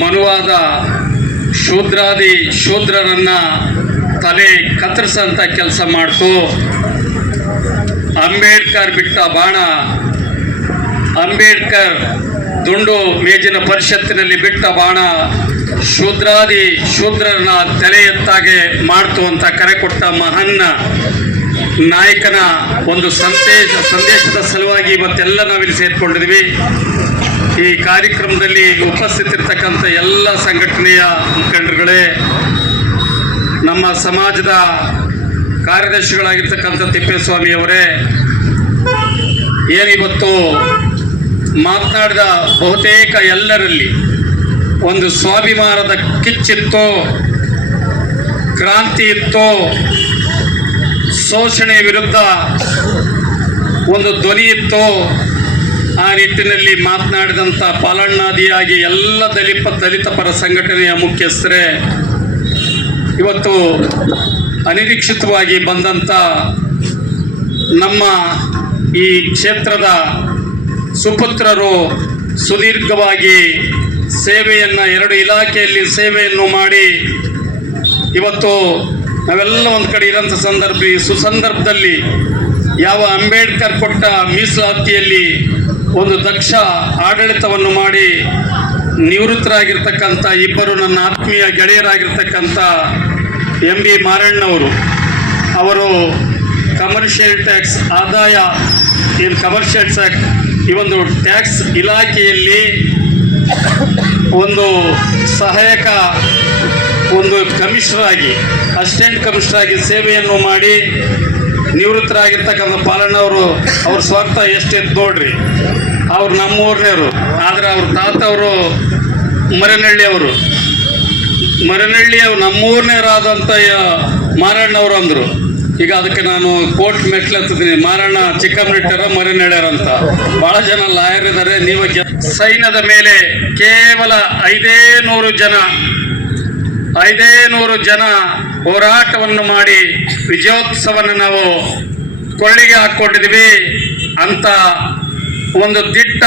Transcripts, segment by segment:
ಮನುವಾದ ಶೂದ್ರಾದಿ ಶೂದ್ರರನ್ನ ತಲೆ ಕತ್ತರಿಸಂತ ಕೆಲಸ ಮಾಡ್ತು. ಅಂಬೇಡ್ಕರ್ ಬಿಟ್ಟ ಬಾಣ, ಅಂಬೇಡ್ಕರ್ ದುಂಡು ಮೇಜಿನ ಪರಿಷತ್ತಿನಲ್ಲಿ ಬಿಟ್ಟ ಬಾಣ ಶೂದ್ರಾದಿ ಶೂದ್ರರನ್ನ ತಲೆ ಎತ್ತಾಗೆ ಮಾಡ್ತು ಅಂತ ಕರೆ ಕೊಟ್ಟ ಮಹಾನ್ ನಾಯಕನ ಒಂದು ಸಂದೇಶದ ಸಲುವಾಗಿ ಇವತ್ತೆಲ್ಲ ನಾವಿಲ್ಲಿ ಸೇರ್ಕೊಂಡಿದ್ವಿ. ಈ ಕಾರ್ಯಕ್ರಮದಲ್ಲಿ ಉಪಸ್ಥಿತಿರ್ತಕ್ಕಂಥ ಎಲ್ಲ ಸಂಘಟನೆಯ ಮುಖಂಡರುಗಳೇ, ನಮ್ಮ ಸಮಾಜದ ಕಾರ್ಯದರ್ಶಿಗಳಾಗಿರ್ತಕ್ಕಂಥ ತಿಪ್ಪೇಸ್ವಾಮಿಯವರೇ, ಏನಿವತ್ತು ಮಾತನಾಡಿದ ಬಹುತೇಕ ಎಲ್ಲರಲ್ಲಿ ಒಂದು ಸ್ವಾಭಿಮಾನದ ಕಿಚ್ಚಿತ್ತು, ಕ್ರಾಂತಿ ಇತ್ತು, ಶೋಷಣೆ ವಿರುದ್ಧ ಒಂದು ಧ್ವನಿ ಇತ್ತು. ಆ ನಿಟ್ಟಿನಲ್ಲಿ ಮಾತನಾಡಿದಂಥ ಪಾಲಣ್ಣಾದಿಯಾಗಿ ಎಲ್ಲ ದಲಿತ ಪರ ಸಂಘಟನೆಯ ಮುಖ್ಯಸ್ಥರೇ, ಇವತ್ತು ಅನಿರೀಕ್ಷಿತವಾಗಿ ಬಂದಂಥ ನಮ್ಮ ಈ ಕ್ಷೇತ್ರದ ಸುಪುತ್ರರು ಸುದೀರ್ಘವಾಗಿ ಸೇವೆಯನ್ನು 2 ಇಲಾಖೆಯಲ್ಲಿ ಸೇವೆಯನ್ನು ಮಾಡಿ ಇವತ್ತು ನಾವೆಲ್ಲ ಒಂದು ಕಡೆ ಇರೋಂಥ ಸುಸಂದರ್ಭದಲ್ಲಿ ಯಾವ ಅಂಬೇಡ್ಕರ್ ಕೊಟ್ಟ ಮೀಸಲಾತಿಯಲ್ಲಿ ಒಂದು ದಕ್ಷ ಆಡಳಿತವನ್ನು ಮಾಡಿ ನಿವೃತ್ತರಾಗಿರ್ತಕ್ಕಂಥ ಇಬ್ಬರು ನನ್ನ ಆತ್ಮೀಯ ಗೆಳೆಯರಾಗಿರ್ತಕ್ಕಂಥ MB ಮಾರಣ್ಣವರು, ಅವರು ಕಮರ್ಷಿಯಲ್ ಟ್ಯಾಕ್ಸ್ ಆದಾಯ ಕಮರ್ಷಿಯಲ್ ಟ್ಯಾಕ್ಸ್ ಈ ಒಂದು ಟ್ಯಾಕ್ಸ್ ಇಲಾಖೆಯಲ್ಲಿ ಒಂದು ಸಹಾಯಕ ಒಂದು ಕಮಿಷನರ್ ಆಗಿ ಅಸಿಸ್ಟೆಂಟ್ ಕಮಿಷನರ್ ಆಗಿ ಸೇವೆಯನ್ನು ಮಾಡಿ ನಿವೃತ್ತರಾಗಿರ್ತಕ್ಕಂಥ ಪಾಲಣ್ಣವರು ಅವ್ರ ಸ್ವಾರ್ಥ ಎಷ್ಟಿತ್ತು ನೋಡ್ರಿ. ಅವ್ರು ನಮ್ಮೂರಿನವರು, ಆದರೆ ಅವ್ರ ತಾತವರು ಮರನಹಳ್ಳಿಯವರು ನಮ್ಮೂರಿನವರಾದಂಥ ಮಾರಣ್ಣವರು ಅಂದರು. ಈಗ ಅದಕ್ಕೆ ನಾನು ಕೋರ್ಟ್ ಮೆಟ್ಲೆತ್ತಿದ್ದೀನಿ, ಮಾರಣ್ಣ ಚಿಕ್ಕಮ್ಮನಿಟ್ಟರ ಮರನಹಳ್ಳಿಯರ ಅಂತ. ಭಾಳ ಜನ ಲಾಯರ್ ಇದ್ದಾರೆ. ನೀವು ಸೈನ್ಯದ ಮೇಲೆ ಕೇವಲ 500 ಜನ ಹೋರಾಟವನ್ನು ಮಾಡಿ ವಿಜಯೋತ್ಸವವನ್ನು ನಾವು ಕೊಳ್ಳಿಗೆ ಹಾಕ್ಕೊಂಡಿದ್ವಿ. ಅಂತ ಒಂದು ದಿಟ್ಟ,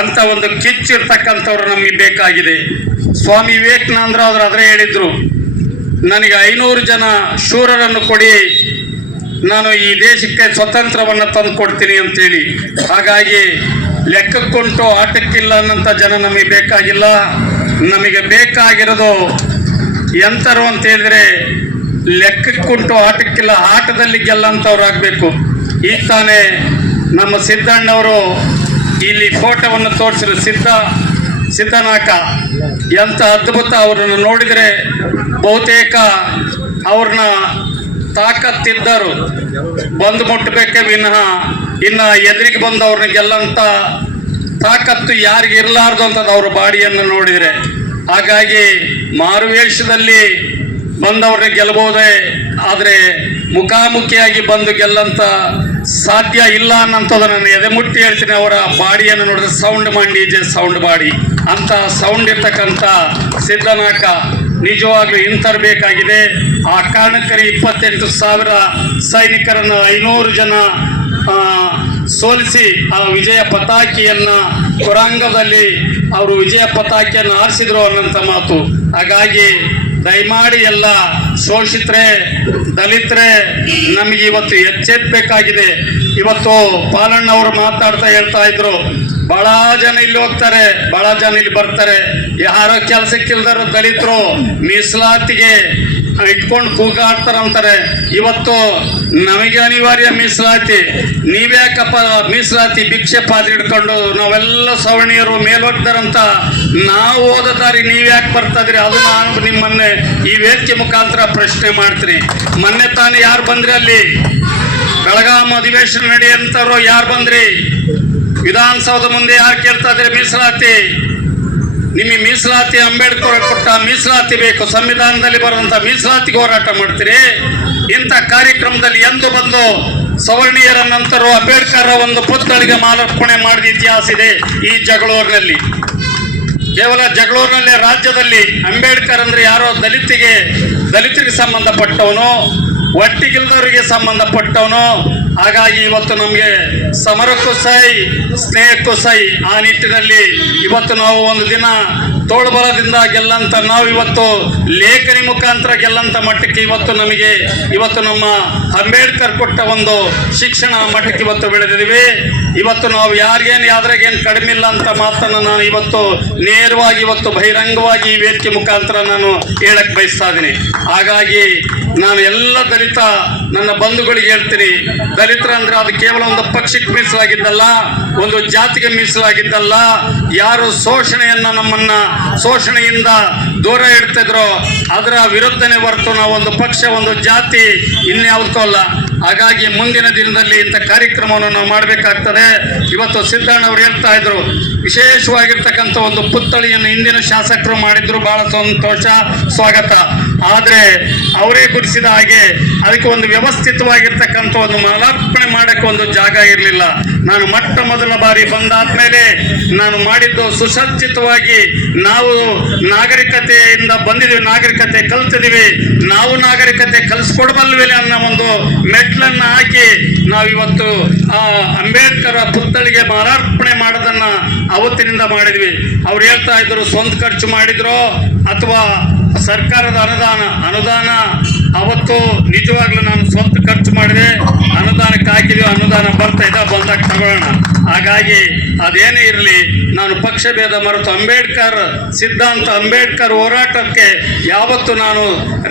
ಅಂತ ಒಂದು ಕಿಚ್ಚಿರ್ತಕ್ಕಂಥವ್ರು ನಮಗೆ ಬೇಕಾಗಿದೆ. ಸ್ವಾಮಿ ವಿವೇಕಾನಂದರು ಅವರು ಅದರೇ ಹೇಳಿದ್ರು, ನನಗೆ 500 ಜನ ಶೂರರನ್ನು ಕೊಡಿ, ನಾನು ಈ ದೇಶಕ್ಕೆ ಸ್ವತಂತ್ರವನ್ನು ತಂದು ಕೊಡ್ತೀನಿ ಅಂತೇಳಿ. ಹಾಗಾಗಿ ಲೆಕ್ಕಕ್ಕುಂಟು ಆಟಕ್ಕಿಲ್ಲ ಅನ್ನೋಂಥ ಜನ ನಮಗೆ ಬೇಕಾಗಿಲ್ಲ. ನಮಗೆ ಬೇಕಾಗಿರೋದು ಎಂಥರು ಅಂತ ಹೇಳಿದ್ರೆ ಲೆಕ್ಕಕ್ಕುಂಟು ಆಟಕ್ಕಿಲ್ಲ, ಆಟದಲ್ಲಿ ಗೆಲ್ಲಂಥವ್ರು ಆಗಬೇಕು. ಈಗ ತಾನೇ ನಮ್ಮ ಸಿದ್ದಣ್ಣವರು ಇಲ್ಲಿ ಫೋಟೋವನ್ನು ತೋರಿಸಿದ್ರು. ಸಿದ್ದನಾಕ ಎಂಥ ಅದ್ಭುತ. ಅವರನ್ನು ನೋಡಿದರೆ ಬಹುತೇಕ ಅವ್ರನ್ನ ತಾಕತ್ತಿದ್ದರು ಬಂದು ಮುಟ್ಟಬೇಕೇ ವಿನಃ ಇನ್ನು ಎದುರಿಗೆ ಬಂದು ಅವ್ರನ್ನ ಗೆಲ್ಲಂಥ ತಾಕತ್ತು ಯಾರಿಗೆ ಇರಲಾರ್ದು ಅಂತದ್ದು ಅವ್ರ ಬಾಡಿಯನ್ನು ನೋಡಿದರೆ. ಹಾಗಾಗಿ ಮಾರುವೇಷದಲ್ಲಿ ಬಂದವ್ರನ್ನ ಗೆಲ್ಲಬಹುದೇ, ಆದರೆ ಮುಖಾಮುಖಿಯಾಗಿ ಬಂದು ಗೆಲ್ಲಂತ ಸಾಧ್ಯ ಇಲ್ಲ ಅನ್ನೋಂಥದ್ದು ನಾನು ಎದೆ ಮುಟ್ಟಿ ಹೇಳ್ತೀನಿ. ಅವರ ಬಾಡಿಯನ್ನು ನೋಡಿದ್ರೆ ಸೌಂಡ್ ಮಾಡಿ ಸೌಂಡ್ ಬಾಡಿ ಅಂತ ಸೌಂಡ್ ಇರ್ತಕ್ಕಂಥ ಸಿದ್ದನಾಕ ನಿಜವಾಗ್ಲೂ ಹಿಂತರಬೇಕಾಗಿದೆ. ಆ ಕಾರಣಕ್ಕರಿ 28,000 ಸೈನಿಕರನ್ನು 500 ಜನ ಸೋಲಿಸಿ ಆ ವಿಜಯ ಪತಾಕಿಯನ್ನು ಹೊರಾಂಗದಲ್ಲಿ ಅವರು ವಿಜಯ ಪತಾಕಿಯನ್ನು ಆರಿಸಿದ್ರು ಅನ್ನೋಂಥ ಮಾತು. ಹಾಗಾಗಿ ದಯಮಾಡಿ ಎಲ್ಲ ಶೋಷಿತರೆ, ದಲಿತರೆ, ನಮಗೆ ಇವತ್ತು ಎಚ್ಚೆತ್ತಬೇಕಾಗಿದೆ. ಇವತ್ತು ಪಾಲಣ್ಣವರು ಮಾತಾಡ್ತಾ ಹೇಳ್ತಾ ಇದ್ರು, ಬಹಳ ಜನ ಇಲ್ಲಿ ಹೋಗ್ತಾರೆ, ಬಹಳ ಜನ ಇಲ್ಲಿ ಬರ್ತಾರೆ. ಯಾರೋ ಕೆಲಸಕ್ಕಿಲ್ದರು ದಲಿತರು ಮೀಸಲಾತಿಗೆ ಇಟ್ಕೊಂಡು ಕೂಗಾಡ್ತಾರಂತಾರೆ. ಇವತ್ತು ನಮಗೆ ಅನಿವಾರ್ಯ ಮೀಸಲಾತಿ, ನೀವ್ಯಾಕಪ್ಪ ಮೀಸಲಾತಿ ಭಿಕ್ಷೆ ಪಾತ್ರೆ ಹಿಡ್ಕೊಂಡು ನಾವೆಲ್ಲ ಸವರ್ಣೀಯರು ಮೇಲೋಗ್ತಾರಂತ ನಾವು ಓದೋ ದಾರಿ ನೀವ್ಯಾಕೆ ಬರ್ತಾಯಿದ್ರಿ? ಅದು ನಾನು ನಿಮ್ಮನ್ನೇ ಈ ವೇದಿಕೆ ಮುಖಾಂತರ ಪ್ರಶ್ನೆ ಮಾಡ್ತೀನಿ. ಮೊನ್ನೆ ತಾನೇ ಯಾರು ಬಂದ್ರಿ? ಅಲ್ಲಿ ಬೆಳಗಾಂ ಅಧಿವೇಶನ ನಡೆಯಂತವ್ರು ಯಾರು ಬಂದ್ರಿ? ವಿಧಾನಸೌಧ ಮುಂದೆ ಯಾರು ಕೇಳ್ತಾ ಇದ್ರಿ ಮೀಸಲಾತಿ? ನಿಮಗೆ ಮೀಸಲಾತಿ ಅಂಬೇಡ್ಕರ್ ಕೊಟ್ಟ ಮೀಸಲಾತಿ ಬೇಕು, ಸಂವಿಧಾನದಲ್ಲಿ ಬರುವಂತ ಮೀಸಲಾತಿಗೆ ಹೋರಾಟ ಮಾಡ್ತೀರಿ. ಇಂಥ ಕಾರ್ಯಕ್ರಮದಲ್ಲಿ ಎಂದು ಬಂದು ಸವರ್ಣೀಯರ ನಂತರ ಅಂಬೇಡ್ಕರ್ ಒಂದು ಪುತ್ಥಳಿಗೆ ಮಾಲಾರ್ಪಣೆ ಮಾಡಿದ ಇತಿಹಾಸ ಇದೆ ಈ ಜಗಳೂರಿನಲ್ಲಿ. ಕೇವಲ ಜಗಳೂರಿನಲ್ಲಿ ರಾಜ್ಯದಲ್ಲಿ ಅಂಬೇಡ್ಕರ್ ಅಂದ್ರೆ ಯಾರೋ ದಲಿತರಿಗೆ ಸಂಬಂಧಪಟ್ಟವನು, ಒಟ್ಟಿಗಿಲ್ದವರಿಗೆ ಸಂಬಂಧಪಟ್ಟವನು. ಹಾಗಾಗಿ ಇವತ್ತು ನಮಗೆ ಸಮರಕ್ಕೂ ಸೈ, ಸ್ನೇಹಕ್ಕೂ ಸೈ. ಆ ನಿಟ್ಟಿನಲ್ಲಿ ಇವತ್ತು ನಾವು ಒಂದು ದಿನ ತೋಳ್ಬಲದಿಂದ ಗೆಲ್ಲಂತ ನಾವು ಇವತ್ತು ಲೇಖನಿ ಮುಖಾಂತರ ಗೆಲ್ಲಂತ ಮಟ್ಟಕ್ಕೆ ಇವತ್ತು ನಮ್ಮ ಅಂಬೇಡ್ಕರ್ ಕೊಟ್ಟ ಒಂದು ಶಿಕ್ಷಣ ಮಟ್ಟಕ್ಕೆ ಇವತ್ತು ಬೆಳೆದಿದ್ದೀವಿ. ಇವತ್ತು ನಾವು ಯಾದ್ರಾಗೇನು ಕಡಿಮೆ ಇಲ್ಲ ಅಂತ ಮಾತನ್ನು ನಾನು ಇವತ್ತು ನೇರವಾಗಿ ಇವತ್ತು ಬಹಿರಂಗವಾಗಿ ಈ ವೇದಿಕೆ ಮುಖಾಂತರ ನಾನು ಹೇಳಕ್ ಬಯಸ್ತಾ ಇದ್ದೀನಿ. ಹಾಗಾಗಿ ನಾನು ಎಲ್ಲ ದಲಿತ ನನ್ನ ಬಂಧುಗಳಿಗೆ ಹೇಳ್ತೀನಿ, ದಲಿತರ ಅಂದ್ರೆ ಅದು ಕೇವಲ ಒಂದು ಪಕ್ಷಕ್ಕೆ ಮೀಸಲಾಗಿದ್ದಲ್ಲ, ಒಂದು ಜಾತಿಗೆ ಮೀಸಲಾಗಿದ್ದಲ್ಲ. ಯಾರು ನಮ್ಮನ್ನ ಶೋಷಣೆಯಿಂದ ದೂರ ಇಡ್ತಿದ್ರು ಅದರ ವಿರುದ್ಧನೇ ಹೊರತು ನಾವು ಒಂದು ಪಕ್ಷ ಒಂದು ಜಾತಿ ಇನ್ಯಾವುದಕ್ಕೂ ಅಲ್ಲ. ಹಾಗಾಗಿ ಮುಂದಿನ ದಿನದಲ್ಲಿ ಇಂಥ ಕಾರ್ಯಕ್ರಮವನ್ನು ನಾವು ಮಾಡಬೇಕಾಗ್ತದೆ. ಇವತ್ತು ಸಿದ್ದಣ್ಣ ಅವರು ಹೇಳ್ತಾ ಇದ್ರು, ವಿಶೇಷವಾಗಿರ್ತಕ್ಕಂಥ ಒಂದು ಪುತ್ಥಳಿಯನ್ನು ಹಿಂದಿನ ಶಾಸಕರು ಮಾಡಿದ್ರು, ಬಹಳ ಸಂತೋಷ, ಸ್ವಾಗತ. ಆದರೆ ಅವರೇ ಗುರುತಿಸಿದ ಹಾಗೆ ಅದಕ್ಕೆ ಒಂದು ವ್ಯವಸ್ಥಿತವಾಗಿರ್ತಕ್ಕಂಥ ಒಂದು ಮಾಲಾರ್ಪಣೆ ಮಾಡಕ್ಕೆ ಒಂದು ಜಾಗ ಇರಲಿಲ್ಲ. ನಾನು ಮೊದಲ ಬಾರಿ ಬಂದಾದ್ಮೇಲೆ ನಾನು ಮಾಡಿದ್ದು ಸುಸಜ್ಜಿತವಾಗಿ, ನಾವು ನಾಗರಿಕತೆಯಿಂದ ಬಂದಿದ್ದೀವಿ, ನಾಗರಿಕತೆ ಕಲ್ತಿದ್ದೀವಿ, ನಾವು ನಾಗರಿಕತೆ ಕಲಿಸ್ಕೊಡ್ಬಲ್ವೇ ಅನ್ನೋ ಒಂದು ಮೆಟ್ಲನ್ನ ಹಾಕಿ ನಾವಿವತ್ತು ಆ ಅಂಬೇಡ್ಕರ್ ಪುತ್ಥಳಿಗೆ ಮಾಲಾರ್ಪಣೆ ಮಾಡೋದನ್ನ ಅವತ್ತಿನಿಂದ ಮಾಡಿದ್ವಿ. ಅವ್ರು ಹೇಳ್ತಾ ಇದ್ರು ಸ್ವಂತ ಖರ್ಚು ಮಾಡಿದ್ರು ಅಥವಾ ಸರ್ಕಾರದ ಅನುದಾನ ಅವತ್ತು ನಿಜವಾಗ್ಲೂ ನಾನು ಸ್ವಂತ ಖರ್ಚು ಮಾಡಿದೆ, ಅನುದಾನಕ್ಕೆ ಹಾಕಿದ್ವಿ, ಅನುದಾನ ಬರ್ತಾ ಇದ್ದ ಬಂದಾಗ ತಗೊಳ್ಳೋಣ. ಹಾಗಾಗಿ ಅದೇನೇ ಇರಲಿ, ನಾನು ಪಕ್ಷ ಭೇದ ಮರೆತು ಅಂಬೇಡ್ಕರ್ ಸಿದ್ಧಾಂತ, ಅಂಬೇಡ್ಕರ್ ಹೋರಾಟಕ್ಕೆ ಯಾವತ್ತು ನಾನು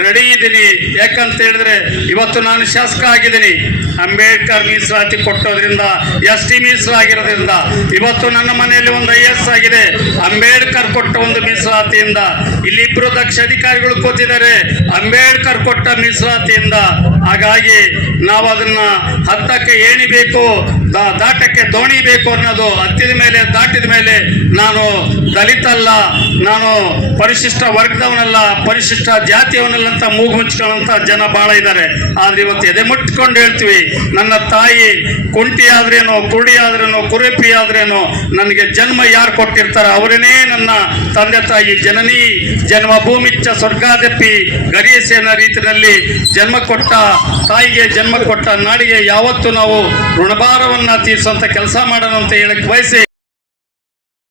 ರೆಡಿ ಇದ್ದೀನಿ. ಯಾಕಂತ ಹೇಳಿದ್ರೆ ಇವತ್ತು ನಾನು ಶಾಸಕ ಆಗಿದ್ದೀನಿ, ಅಂಬೇಡ್ಕರ್ ಮೀಸಲಾತಿ ಕೊಟ್ಟೋದ್ರಿಂದ, ST ಮೀಸಲಾಗಿರೋದ್ರಿಂದ, ಇವತ್ತು ನನ್ನ ಮನೆಯಲ್ಲಿ ಒಂದು IAS ಆಗಿದೆ ಅಂಬೇಡ್ಕರ್ ಕೊಟ್ಟ ಒಂದು ಮೀಸಲಾತಿಯಿಂದ. ಇಲ್ಲಿ ಇಬ್ಬರು ದಕ್ಷ ಅಧಿಕಾರಿಗಳು ಕೂತಿದ್ದಾರೆ ಅಂಬೇಡ್ಕರ್ ಕೊಟ್ಟ ಮೀಸಲಾತಿಯಿಂದ. ಹಾಗಾಗಿ ನಾವು ಅದನ್ನ ಹತ್ತಕ್ಕೆ ಏಣಿಬೇಕು, ದಾಟಕ್ಕೆ ದೋಣಿ ಬೇಕು ಅನ್ನೋದು, ಹತ್ತಿದ ಮೇಲೆ ದಾಟಿದ ಮೇಲೆ ನಾನು ದಲಿತ ಅಲ್ಲ, ನಾನು ಪರಿಶಿಷ್ಟ ವರ್ಗದವನಲ್ಲ, ಪರಿಶಿಷ್ಟ ಜಾತಿಯವನಲ್ಲ ಅಂತ ಮೂಗು ಮುಚ್ಕೊಳ್ಳೋಂಥ ಜನ ಬಹಳ ಇದ್ದಾರೆ. ಆದ್ರೆ ಇವತ್ತು ಎದೆ ಮುಟ್ಕೊಂಡು ಹೇಳ್ತೀವಿ, ನನ್ನ ತಾಯಿ ಕುಂಟಿ ಆದ್ರೇನೋ, ಕುರುಡಿ ಆದ್ರೇನೋ, ಕುರುಪಿ ಆದ್ರೇನೋ, ನನಗೆ ಜನ್ಮ ಯಾರು ಕೊಟ್ಟಿರ್ತಾರ ಅವರೇನೇ ನನ್ನ ತಂದೆ ತಾಯಿ. ಜನನಿ ಜನ್ಮಭೂಮಿಚ್ಚ ಸ್ವರ್ಗಾದಪಿ ಗರಿಯಸಿ ಅನ್ನೋ ರೀತಿಯಲ್ಲಿ ಜನ್ಮ ಕೊಟ್ಟ ತಾಯಿಗೆ, ಜನ್ಮ ಕೊಟ್ಟ ನಾಡಿಗೆ ಯಾವತ್ತು ನಾವು ಋಣಭಾರವನ್ನ ತೀರಿಸುವಂತ ಕೆಲಸ ಮಾಡೋಣ ಅಂತ ಹೇಳಕ್ ಬಯಸಿ